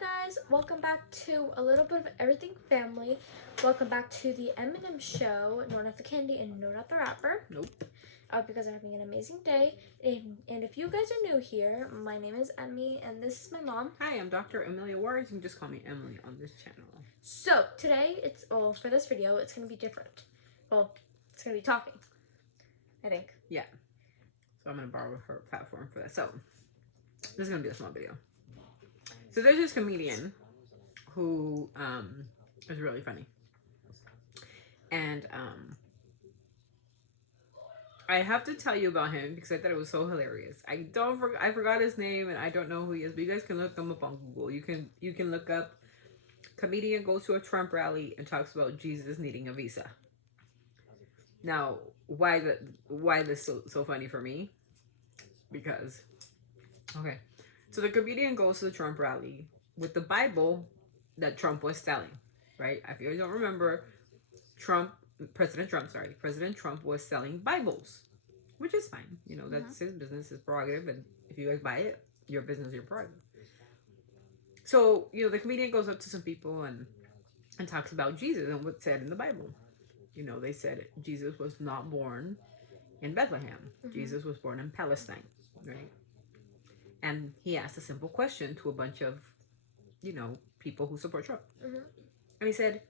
guys, welcome back to a little bit of everything family. Welcome back to the Eminem Show. No Not the Candy and No Not the Rapper. Nope. I hope you guys are having an amazing day. And if you guys are new here, my name is Emmy and this is my mom. Hi, I'm Dr. Amelia Ward. You can just call me Emily on this channel. So today, for this video, it's going to be different. Well, it's going to be talking, I think. Yeah. So I'm going to borrow her platform for that. So this is going to be a small video. So there's this comedian who is really funny. And I have to tell you about him because I thought it was so hilarious. I forgot his name and I don't know who he is, but you guys can look him up on Google. You can look up comedian goes to a Trump rally and talks about Jesus needing a visa. Now, why this so funny for me? Because okay. So the comedian goes to the Trump rally with the Bible that Trump was selling, right? If you don't remember, President Trump was selling Bibles, which is fine. You know, that's his business, his prerogative, and if you guys buy it, your business, your prerogative. So, you know, the comedian goes up to some people and talks about Jesus and what's said in the Bible. You know, they said Jesus was not born in Bethlehem. Jesus was born in Palestine, right? And he asked a simple question to a bunch of, you know, people who support Trump. And he said,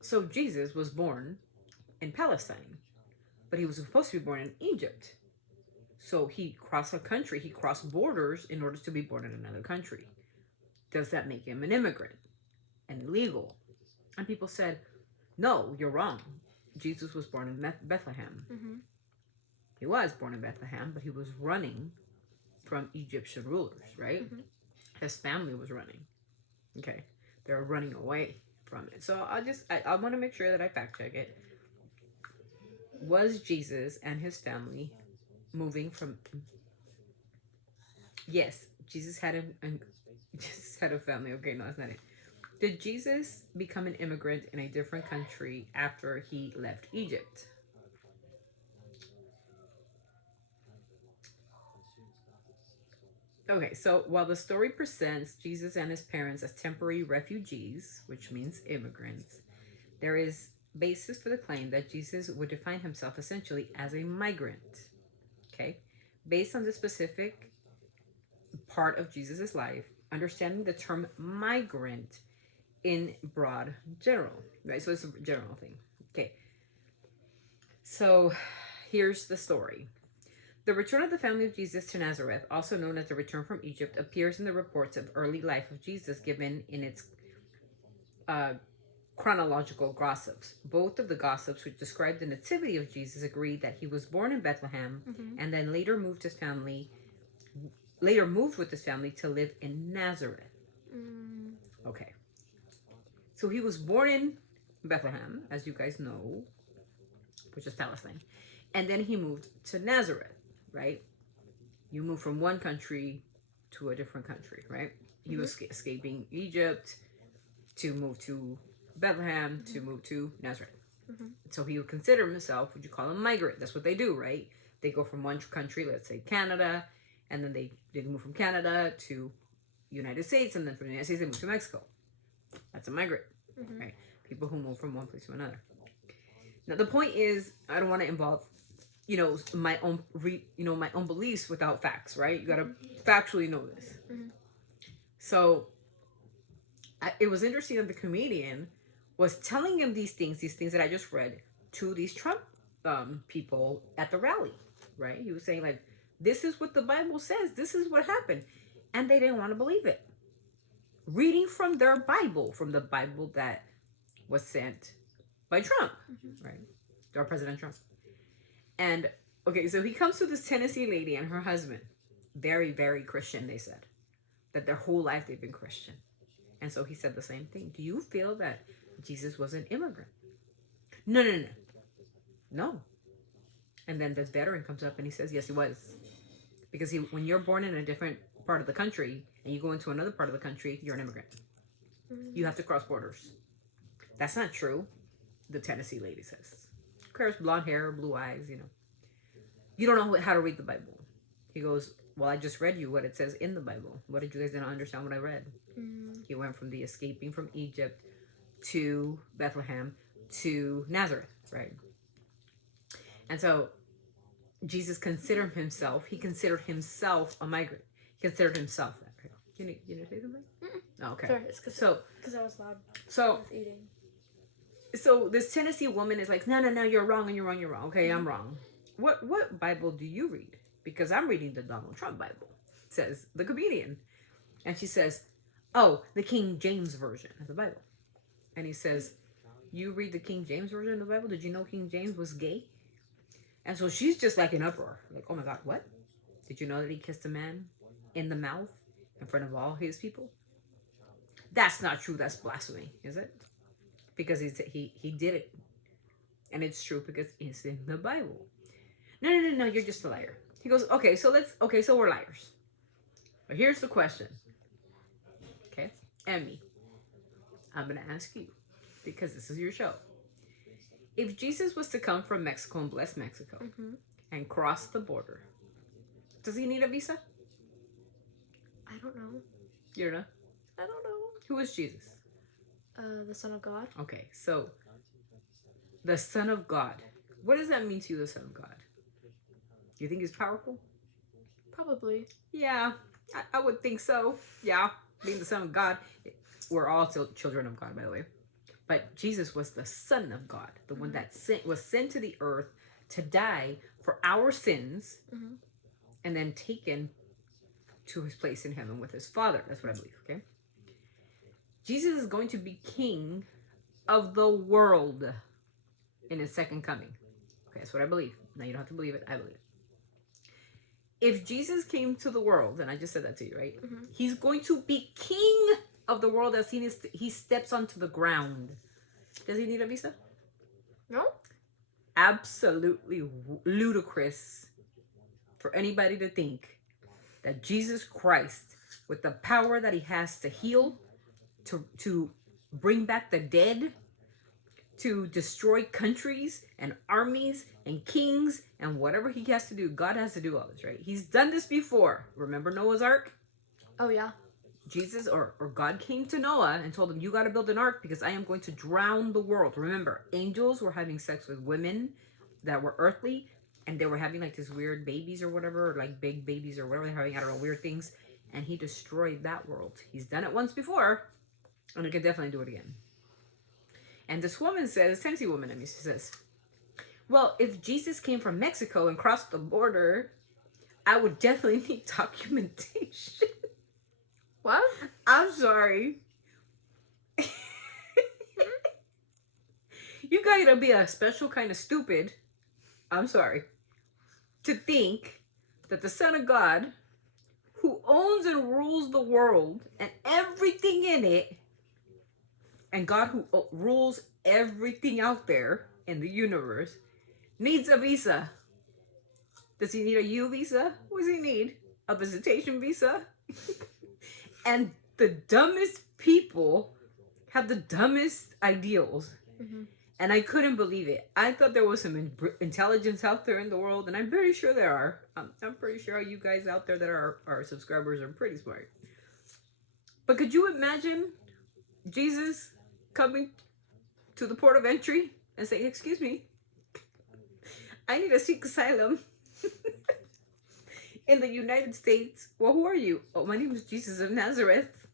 so Jesus was born in Palestine, but he was supposed to be born in Egypt. So he crossed a country, he crossed borders in order to be born in another country. Does that make him an immigrant and illegal? And people said, no, you're wrong. Jesus was born in Bethlehem. He was born in Bethlehem, but he was running from Egyptian rulers, right? His family was running. Okay. They were running away from it. So I want to make sure that I fact check it. Was Jesus and his family moving from... Yes, Jesus had a family. Okay, no, that's not it. Did Jesus become an immigrant in a different country after he left Egypt? Okay, so while the story presents Jesus and his parents as temporary refugees, which means immigrants, there is basis for the claim that Jesus would define himself essentially as a migrant. Okay, based on the specific part of Jesus's life, understanding the term migrant in broad general, right? So it's a general thing. Okay, so here's the story. The return of the family of Jesus to Nazareth, also known as the return from Egypt, appears in the reports of early life of Jesus given in its chronological gossips. Both of the gossips which describe the nativity of Jesus agree that he was born in Bethlehem and then later moved with his family to live in Nazareth. Okay. So he was born in Bethlehem, as you guys know, which is Palestine. And then he moved to Nazareth. Right? You move from one country to a different country, right? He was escaping Egypt to move to Bethlehem to move to Nazareth. So he would consider himself, would you call him, migrant? That's what they do, right? They go from one country, let's say Canada, and then they move from Canada to United States, and then from the United States they move to Mexico. That's a migrant, right? People who move from one place to another. Now the point is, I don't want to involve my own beliefs without facts, right? You gotta factually know this. So it was interesting that the comedian was telling him these things that I just read to these Trump people at the rally, right? He was saying like, this is what the Bible says, this is what happened, and they didn't want to believe it. Reading from their Bible, from the Bible that was sent by Trump, right? Or President Trump. And, okay, so he comes to this Tennessee lady and her husband. Very, very Christian, they said. That their whole life they've been Christian. And so he said the same thing. Do you feel that Jesus was an immigrant? No. And then this veteran comes up and he says, yes, he was. Because when you're born in a different part of the country and you go into another part of the country, you're an immigrant. You have to cross borders. That's not true, the Tennessee lady says. Blonde hair, blue eyes, you know. You don't know how to read the Bible. He goes, Well, I just read you what it says in the Bible. What did you guys not understand what I read? Mm. He went from the escaping from Egypt to Bethlehem to Nazareth, right? And so Jesus considered himself, he considered himself a migrant. He considered himself that, right? You need to say something? Oh, okay. Sorry, it's because I was loud. So, I was eating. so this Tennessee woman is like, no, you're wrong and you're wrong, you're wrong. Okay, I'm wrong. What Bible do you read? Because I'm reading the Donald Trump Bible, says the comedian. And she says, oh, the King James Version of the Bible. And he says, you read the King James Version of the Bible? Did you know King James was gay? And so she's just like in uproar. Like, oh my God, what? Did you know that he kissed a man in the mouth in front of all his people? That's not true. That's blasphemy, is it? Because he did it. And it's true because it's in the Bible. No, you're just a liar. He goes, okay, so we're liars. But here's the question. Okay? Emmy, I'm going to ask you, because this is your show. If Jesus was to come from Mexico and bless Mexico and cross the border, does he need a visa? I don't know. You don't know? I don't know. Who is Jesus? The Son of God. Okay, so the Son of God. What does that mean to you, the Son of God? You think he's powerful? Probably. Yeah, I would think so. Yeah, being the Son of God. We're all children of God, by the way. But Jesus was the Son of God, the one that was sent to the earth to die for our sins and then taken to his place in heaven with his Father. That's what I believe, okay? Jesus is going to be king of the world in his second coming. Okay, that's what I believe. Now you don't have to believe it. I believe it. If Jesus came to the world, and I just said that to you, right? He's going to be king of the world as he steps onto the ground. Does he need a visa? No. Absolutely ludicrous for anybody to think that Jesus Christ, with the power that he has to heal, to bring back the dead, to destroy countries and armies and kings and whatever he has to do, God has to do all this, right? He's done this before. Remember Noah's Ark? Oh, yeah. Jesus or God came to Noah and told him, you got to build an ark because I am going to drown the world. Remember, angels were having sex with women that were earthly, and they were having like these weird babies or whatever, or like big babies or whatever they're having, I don't know, weird things. And he destroyed that world. He's done it once before, and he could definitely do it again. And this woman says, Tennessee woman, she says, well, if Jesus came from Mexico and crossed the border, I would definitely need documentation. What? I'm sorry. You gotta be a special kind of stupid, I'm sorry, to think that the Son of God, who owns and rules the world and everything in it, and God who rules everything out there in the universe, needs a visa. Does he need a U visa? What does he need? A visitation visa? And the dumbest people have the dumbest ideals. And I couldn't believe it. I thought there was some intelligence out there in the world, and I'm pretty sure there are. I'm pretty sure you guys out there that are our subscribers are pretty smart. But could you imagine Jesus coming to the port of entry and saying, excuse me, I need to seek asylum in the United States. Well, who are you? Oh, my name is Jesus of Nazareth.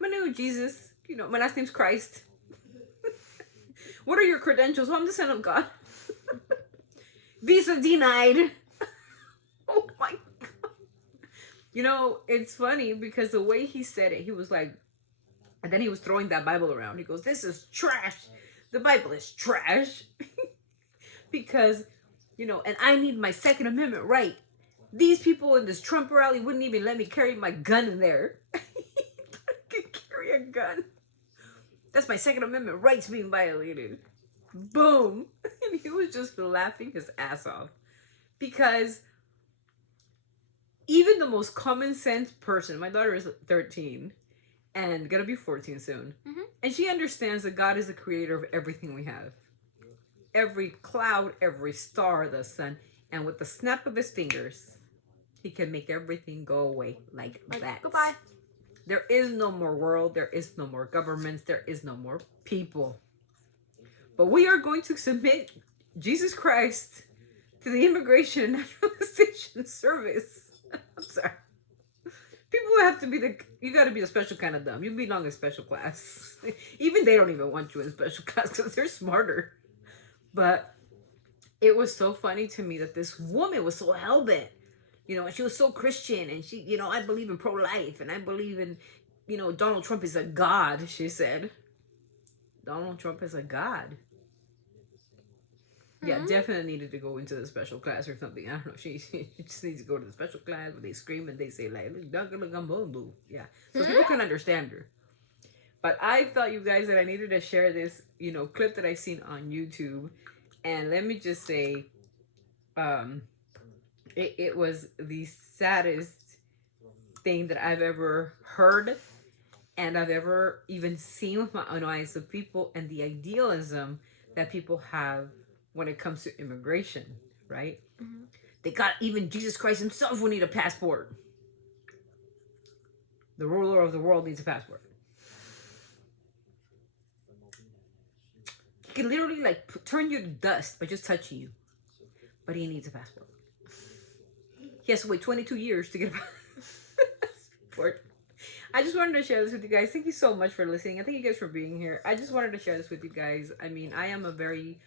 My name is Jesus. You know, my last name's Christ. What are your credentials? Well, I'm the Son of God. Visa denied. Oh my God. You know, it's funny because the way he said it, he was like, and then he was throwing that Bible around. He goes, this is trash. The Bible is trash. Because, you know, and I need my Second Amendment right. These people in this Trump rally wouldn't even let me carry my gun in there. I can carry a gun. That's my Second Amendment rights being violated. Boom. And he was just laughing his ass off. Because even the most common sense person, my daughter is 13 and gonna be 14 soon. And she understands that God is the creator of everything we have. Every cloud, every star, the sun. And with the snap of his fingers, He can make everything go away like that. Goodbye. There is no more world. There is no more governments. There is no more people. But we are going to submit Jesus Christ to the Immigration and Naturalization Service. I'm sorry. People have to be you got to be a special kind of dumb. You belong in special class. Even they don't even want you in special class because they're smarter. But it was so funny to me that this woman was so hell-bent. You know, and she was so Christian, and she, you know, I believe in pro-life, and I believe in, you know, Donald Trump is a god, she said. Donald Trump is a god. Yeah, definitely needed to go into the special class or something. I don't know. She just needs to go to the special class where they scream and they say, like, yeah. So people can understand her. But I felt, you guys, that I needed to share this, you know, clip that I seen on YouTube. And let me just say, it was the saddest thing that I've ever heard and I've ever even seen with my own eyes of people and the idealism that people have when it comes to immigration, right? Mm-hmm. They got even Jesus Christ himself will need a passport. The ruler of the world needs a passport. He can literally like turn you to dust by just touching you, but he needs a passport. He has to wait 22 years to get a passport. I just wanted to share this with you guys. Thank you so much for listening. And thank you guys for being here. I just wanted to share this with you guys. I mean, I'm very,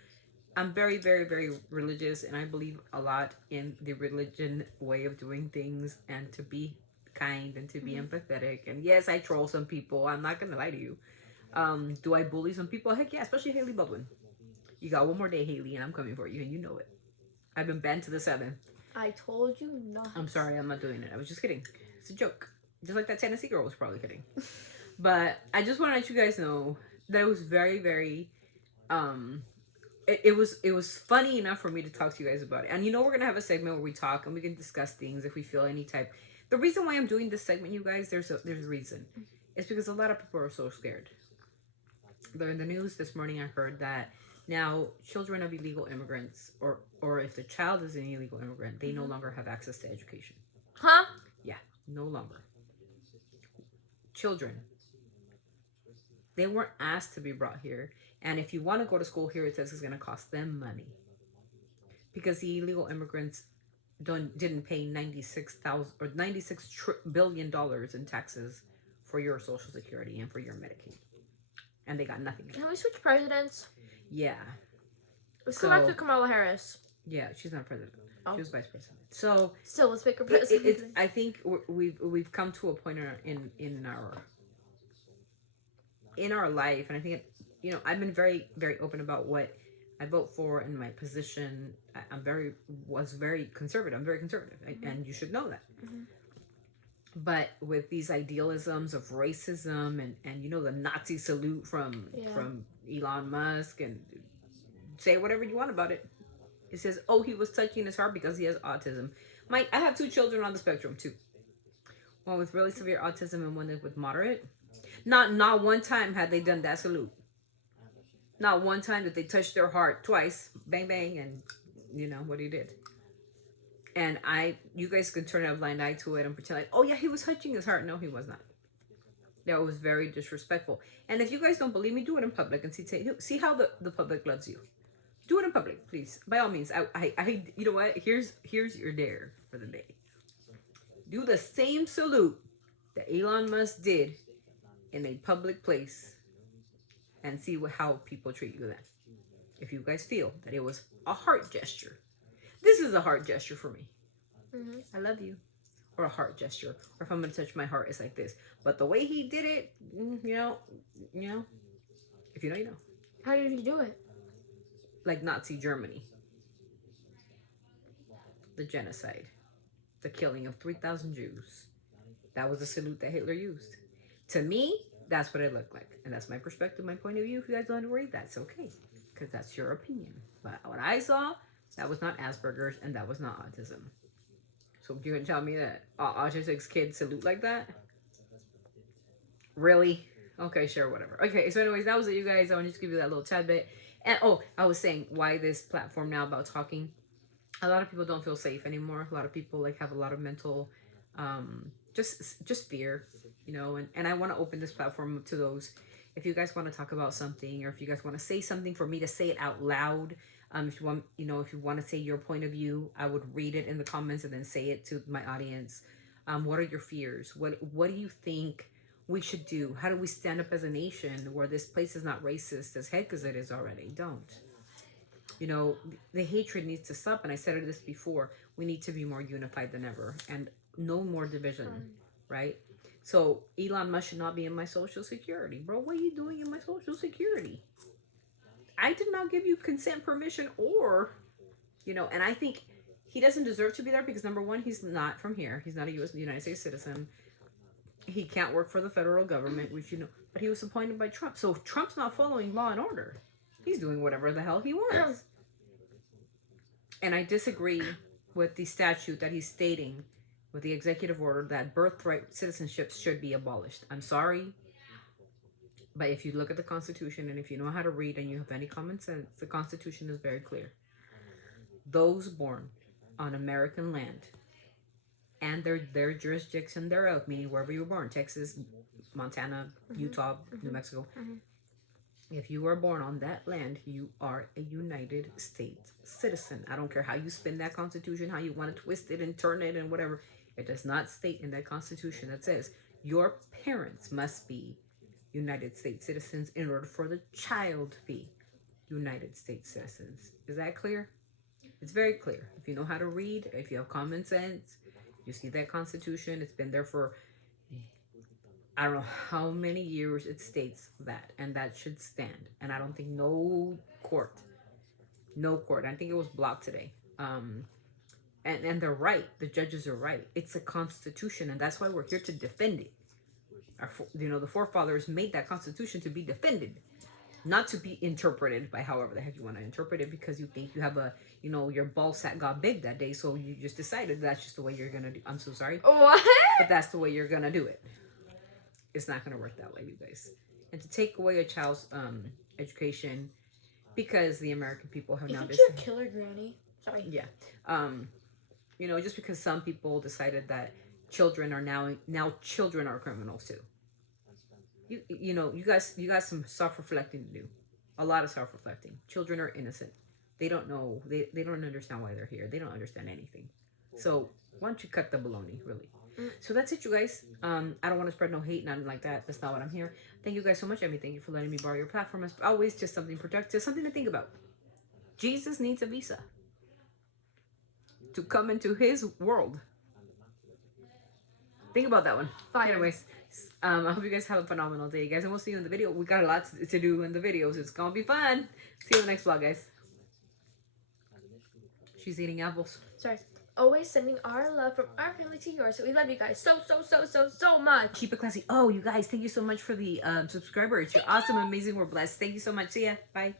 very, very religious, and I believe a lot in the religion way of doing things and to be kind and to be empathetic. And yes, I troll some people. I'm not going to lie to you. Do I bully some people? Heck yeah, especially Haley Baldwin. You got one more day, Haley, and I'm coming for you, and you know it. I've been banned to the 7th. I told you not. I'm sorry, I'm not doing it. I was just kidding. It's a joke. Just like that Tennessee girl was probably kidding. But I just want to let you guys know that it was very, very, it was funny enough for me to talk to you guys about it. And you know, we're going to have a segment where we talk and we can discuss things if we feel any type. The reason why I'm doing this segment, you guys, there's a reason. It's because a lot of people are so scared. In the news this morning, I heard that now children of illegal immigrants, or if the child is an illegal immigrant, they no longer have access to education. Huh? Yeah, no longer. Children. They weren't asked to be brought here. And if you want to go to school here, it says it's going to cost them money. Because the illegal immigrants didn't pay $96 billion in taxes for your Social Security and for your Medicaid. And they got nothing. Can we switch presidents? Yeah. Let's go back to Kamala Harris. Yeah, she's not president. Oh. She was vice president. So let's make her president. I think we've come to a point in our life, and I think I've been very, very open about what I vote for and my position. Was very conservative. I'm very conservative, and you should know that. Mm-hmm. But with these idealisms of racism and the Nazi salute from Elon Musk, and say whatever you want about it. It says, oh, he was touching his heart because he has autism. I have 2 children on the spectrum too. One with really severe autism and one with moderate. Not one time had they done that salute. Not one time that they touched their heart twice. Bang, bang, and what he did. And you guys can turn a blind eye to it and pretend like, oh yeah, he was touching his heart. No, he was not. That was very disrespectful. And if you guys don't believe me, do it in public and see how the public loves you. Do it in public, please. By all means. I you know what? Here's your dare for the day. Do the same salute that Elon Musk did in a public place and see how people treat you then. If you guys feel that it was a heart gesture. This is a heart gesture for me. Mm-hmm. I love you. Or a heart gesture. Or if I'm going to touch my heart, it's like this. But the way he did it, if you know, you know. How did he do it? Like Nazi Germany. The genocide. The killing of 3,000 Jews. That was the salute that Hitler used. To me, that's what it looked like. And that's my perspective, my point of view. If you guys don't agree, that's okay. Because that's your opinion. But what I saw, that was not Asperger's and that was not autism. So you can tell me that autistic kids salute like that? Really? Okay, sure, whatever. Okay, so anyways, that was it, you guys. I wanted to give you that little tad bit. And I was saying why this platform now about talking. a lot of people don't feel safe anymore. A lot of people like have a lot of mental, just fear, you know. And I want to open this platform to those. If you guys want to talk about something, or if you guys want to say something for me to say it out loud, if you want, you know, if you want to say your point of view, I would read it in the comments and then say it to my audience. What are your fears? What do you think we should do? How do we stand up as a nation where this place is not racist as heck as it is already? Don't. You know, the hatred needs to stop. And I said this before. We need to be more unified than ever, and no more division, right? So Elon Musk should not be in my Social Security. Bro, what are you doing in my Social Security? I did not give you consent, permission, or, you know, and I think he doesn't deserve to be there because, number one, he's not from here. He's not a United States citizen. He can't work for the federal government, which, you know, but he was appointed by Trump. So Trump's not following law and order. He's doing whatever the hell he wants. And I disagree with the statute that he's stating with the executive order that birthright citizenships should be abolished. I'm sorry. But if you look at the Constitution, and if you know how to read and you have any common sense, the Constitution is very clear. Those born on American land and their jurisdiction thereof, meaning wherever you were born, Texas, Montana, Utah, New Mexico, if you are born on that land, you are a United States citizen. I don't care how you spin that Constitution, how you want to twist it and turn it and whatever. It does not state in that Constitution that says your parents must be United States citizens in order for the child to be United States citizens. Is that clear? It's very clear. If you know how to read, if you have common sense, you see that Constitution. It's been there for I don't know how many years. It states that, and that should stand. And I don't think no court, I think it was blocked today. And they're right. The judges are right. It's a Constitution, and that's why we're here to defend it. The forefathers made that Constitution to be defended, not to be interpreted by however the heck you want to interpret it, because you think you have your ball sack got big that day, so you just decided that's just the way you're gonna do. I'm so sorry. What? But that's the way you're gonna do it. It's not gonna work that way, you guys. And to take away a child's education because the American people have You now think decided. you're a killer, Granny? Sorry. Yeah. Just because some people decided that children are now children are criminals too. You guys some self-reflecting to do. A lot of self-reflecting. Children are innocent. They don't know. They don't understand why they're here. They don't understand anything. So why don't you cut the baloney, really? So that's it, you guys. I don't want to spread no hate, nothing like that. That's not what I'm here. Thank you guys so much, Emmy. Thank you for letting me borrow your platform. As always, just something productive, something to think about. Jesus needs a visa to come into his world. Think about that one. Fire. Anyways, I hope you guys have a phenomenal day, guys, and we'll see you in the video. We got a lot to do in the videos. It's gonna be fun. See you in the next vlog, guys. She's eating apples. Sorry. Always sending our love from our family to yours. So we love you guys so much. Keep it classy. Oh, you guys, thank you so much for the subscribers. You're awesome, amazing. We're blessed. Thank you so much. See ya. Bye.